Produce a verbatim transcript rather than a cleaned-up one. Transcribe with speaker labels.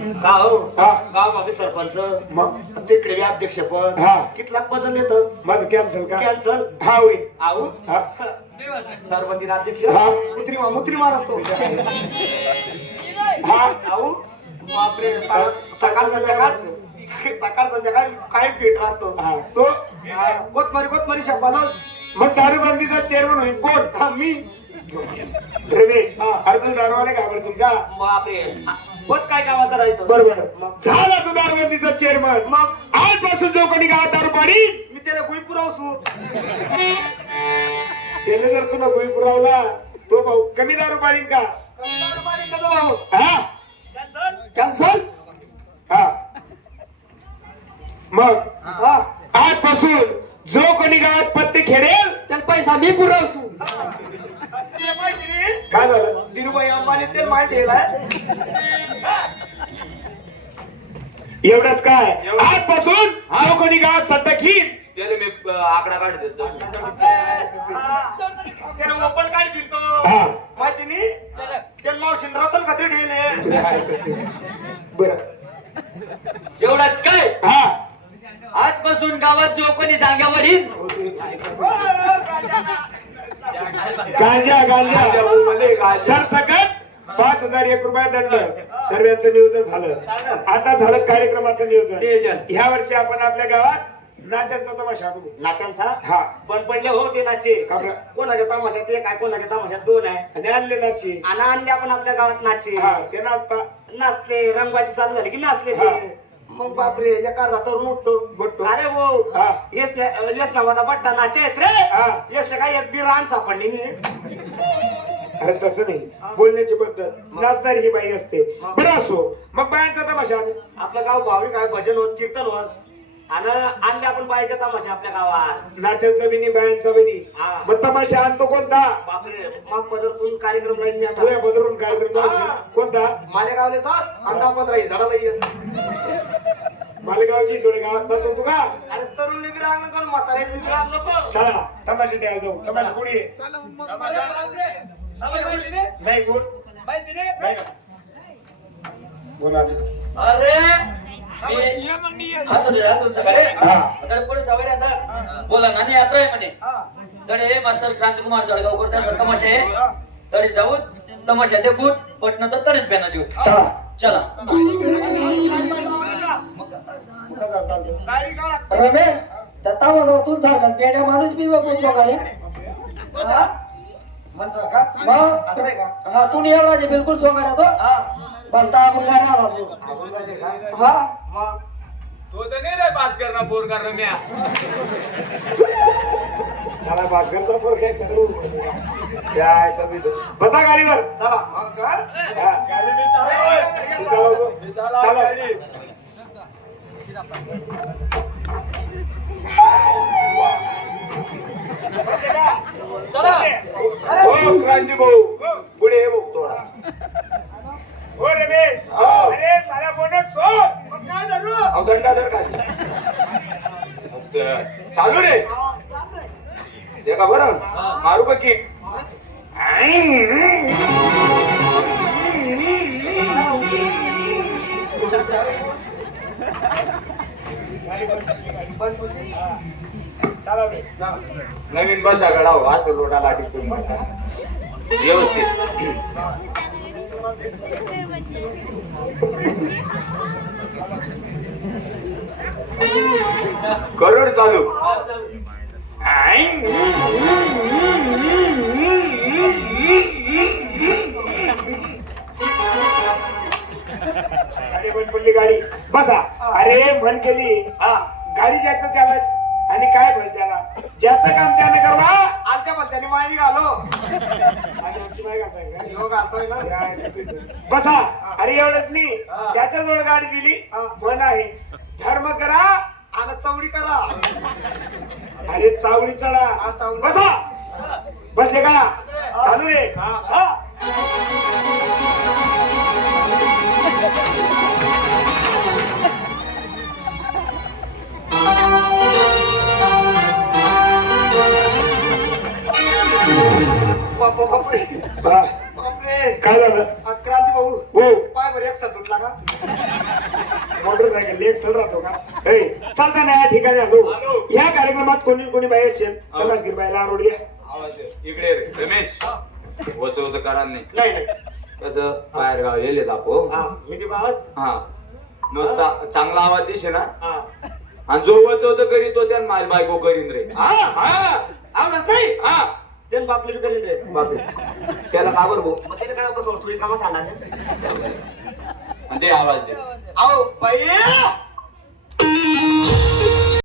Speaker 1: गाव
Speaker 2: हा.
Speaker 1: गाव मागे सरपंच
Speaker 2: मग
Speaker 1: तिकडे बी अध्यक्ष पद
Speaker 2: हा.
Speaker 1: कितला बदल येतच
Speaker 2: माझं कॅन्सल का
Speaker 1: कॅन्सल
Speaker 2: हा होईल
Speaker 1: आऊ
Speaker 2: हा
Speaker 1: दारूबंदी अध्यक्ष
Speaker 2: हा.
Speaker 1: मुत्री मा मुत्री मार असतो
Speaker 2: हा
Speaker 1: आऊ बापरे सकाळ सकाळ संध्याकाळ सकाळ संध्याकाळ काय पेट असतो
Speaker 2: हा तो
Speaker 1: हा, कोतमरी कोतमरी शब्दाला
Speaker 2: मग दारूबंदीचा चेअरमन होईल कोण
Speaker 1: हा, मी
Speaker 2: रमेश अरे तू दारूवाले घाबरतो का
Speaker 1: बापरे होत काय गावाचा राहतो
Speaker 2: बरोबर
Speaker 1: मग
Speaker 2: झाला तू दारूबंदीचा चेअरमन
Speaker 1: मग
Speaker 2: आजपासून जो कोणी गावात दारू पाडी
Speaker 1: मी त्याला गुळी पुरावसू
Speaker 2: त्याने जर तुला गोळी पुरवला तो भाऊ कमी दारू पाडीन का हा
Speaker 3: कॅन्सल
Speaker 2: हा मग
Speaker 3: हा
Speaker 2: आजपासून जो कोणी गावात पत्ते खेळेल
Speaker 3: त्याला पैसा मी पुरवसू
Speaker 2: काय झालं
Speaker 1: धीरूभाई अंबानी ते माहिती ठेवलाय
Speaker 2: एवढंच काय आजपासून जो कोणी गावात सट्टा खीन
Speaker 4: त्याला मी आकडा काढ देतो
Speaker 1: त्याला ओपन काढ दिलतो
Speaker 2: हा
Speaker 1: माहिती नाही त्याला मावशी रतन खात्री ठेवले
Speaker 2: बर
Speaker 3: एवढाच काय
Speaker 2: हा
Speaker 3: आजपासून गावात जो कोणी जाग्यावर येईल
Speaker 2: गांजा गांजा सरसकट पाच हजार एक रुपये दंड सर्वांचं नियोजन झालं आता झालं कार्यक्रमाचं नियोजन
Speaker 1: नियोजन.
Speaker 2: ह्या वर्षी आपण आपल्या गावात नाचांचा तमाशा आणू
Speaker 1: नाचांचा
Speaker 2: हा
Speaker 1: पण पडले हो ते नाचे
Speaker 2: का बरं?
Speaker 1: कोणाच्या तमाशात एक आहे कोणाच्या तमाशात दोन आहे
Speaker 2: आणि आणले नाची
Speaker 1: आणि आणले आपण आपल्या गावात नाचे
Speaker 2: हा ते नाचता
Speaker 1: नाचले रंगबाजी चालू झाली की नाचले
Speaker 2: हा.
Speaker 1: ते मग बापरे एका रातावर उठतो
Speaker 2: उठतो.
Speaker 1: अरे वो
Speaker 2: हा.
Speaker 1: येस येस ना माझा बट्टा नाचे आहेत रे
Speaker 2: हा.
Speaker 1: येस काय एक बी रान सापडली नाही
Speaker 2: अरे तसं नाही बोलण्याची पद्धत नाचणारी ही बाई असते बरं असो मग बायांचा तमाशा आणू
Speaker 1: आपलं गाव भाविक आहे भजन होत कीर्तन होत आणि आणले आपण बाईच्या तमाशा आपल्या गावात
Speaker 2: नाचांचा बिनी बायांचा बिनी
Speaker 1: हा.
Speaker 2: मग तमाशा आणतो कोणता
Speaker 1: बापरे मग पदरतून कार्यक्रम राहील मी
Speaker 2: तुझ्या
Speaker 1: आता
Speaker 2: बदलून कार्यक्रम
Speaker 1: हा.
Speaker 2: लावशील. कोणता
Speaker 1: माझ्या गावले जास अंदा पंधरा झाडाला ये
Speaker 2: मालेगावची जोडे गावात नसतो का
Speaker 1: अरे तरुण बी रांग नको म्हाताऱ्याची बी रांग नको
Speaker 2: चला तमाशा द्यायला जाऊ तमाशा कुणी आहे? नाही कोण नाही का? बोला ना.
Speaker 3: अरे असं तुझ्या तुमच्याकडे
Speaker 2: हा.
Speaker 3: कडे पुढे जावे आता बोला नानी यात्रा आहे म्हणे तडे मास्तर क्रांतिकुमार जळगावकर त्या तमाशा आहे तडे जाऊन तमाशा दे बूट पटन तर तडेच बॅनर देऊ
Speaker 2: चला
Speaker 3: चला
Speaker 2: कुठं जाऊ चालतो?
Speaker 1: गाडी काढा
Speaker 3: रमेश त्या तामातून सारखा बेड्या माणूस बी बघू काय
Speaker 1: म्हणसाल का
Speaker 3: मग
Speaker 1: असं आहे का
Speaker 3: हा तू एवढा जे बिलकुल सोंगाड्या तो
Speaker 1: हा
Speaker 3: बनता आपण काय राहणार तू
Speaker 1: आपण काय ते काय
Speaker 3: हा
Speaker 1: मग
Speaker 4: तो तर नाही रे पास करणार बोर करणार म्या
Speaker 2: चला भास्करचा पोर काय करू यायचा बी तो. बसा गाडीवर
Speaker 1: चला मग कर
Speaker 2: हा. तू चालवतो. चालव.
Speaker 4: हो क्रांती भाऊ पुढे ये भाऊ थोडा
Speaker 2: हो रमेश
Speaker 4: हो.
Speaker 2: अरे साऱ्या बोनट सोड
Speaker 1: मग काय धरू
Speaker 4: अहो दंडाधर काय असं चालू रे ते का बरं मारू का की
Speaker 2: चालव रे.
Speaker 4: नवीन बसा गडाव असं लोटा लाटी करून बसा. व्यवस्थित करोड चालू
Speaker 2: गाडी बंद पडली गाडी बसा अरे म्हण केली
Speaker 1: हा
Speaker 2: गाडी जायचं त्यालाच आणि काय पाहिजे त्याला ज्याचं काम त्याने करवा
Speaker 1: आलत्या बोलत्याने मायनी घालो
Speaker 2: आणि आमची बाई घालताय का?
Speaker 1: योग घालतोय ना
Speaker 2: यायचं तिथं. बसा अरे एवढंच नाही त्याच्या जोड गाडी दिली म्हण आहे धर्म करा
Speaker 1: आणि चवडी करा
Speaker 2: अरे चावडी चढा
Speaker 1: हा, चावडी.
Speaker 2: बसा बसले का चालू रे
Speaker 1: हा.
Speaker 2: हा.
Speaker 1: बाप- बापरे
Speaker 2: हा.
Speaker 1: बापरे
Speaker 2: काय झालं
Speaker 1: क्रांती भाऊ
Speaker 2: हो
Speaker 1: पाय बरे एक तुटला का
Speaker 2: जागा लेख सर राहतो का ए, चालताना या ठिकाणी आलो
Speaker 4: आलो.
Speaker 2: ह्या कार्यक्रमात कोणी कोणी बाई असेल तलासगीर बाईला आवड द्या.
Speaker 4: आवाज आहे. इकडे रे, रमेश वच वच करा नाही
Speaker 1: नाही नाही
Speaker 4: कसं बाहेर गाव येले आपो
Speaker 1: हा मी ते बाबाच
Speaker 4: हा मस्त चांगला आवाज दिसे ना
Speaker 1: हा
Speaker 4: आणि जो वच वच करीत तो त्या माझी बायको करीन रे
Speaker 1: हा
Speaker 4: हा
Speaker 1: आवडत नाही
Speaker 4: हा
Speaker 1: त्यानं बापले बी करीन रे
Speaker 4: बापरे त्याला का बरं भाऊ
Speaker 1: मग त्याला काय बसवलं थोडी कामा सांगायचं
Speaker 4: आणि ते आवाज दे
Speaker 1: अहो बाई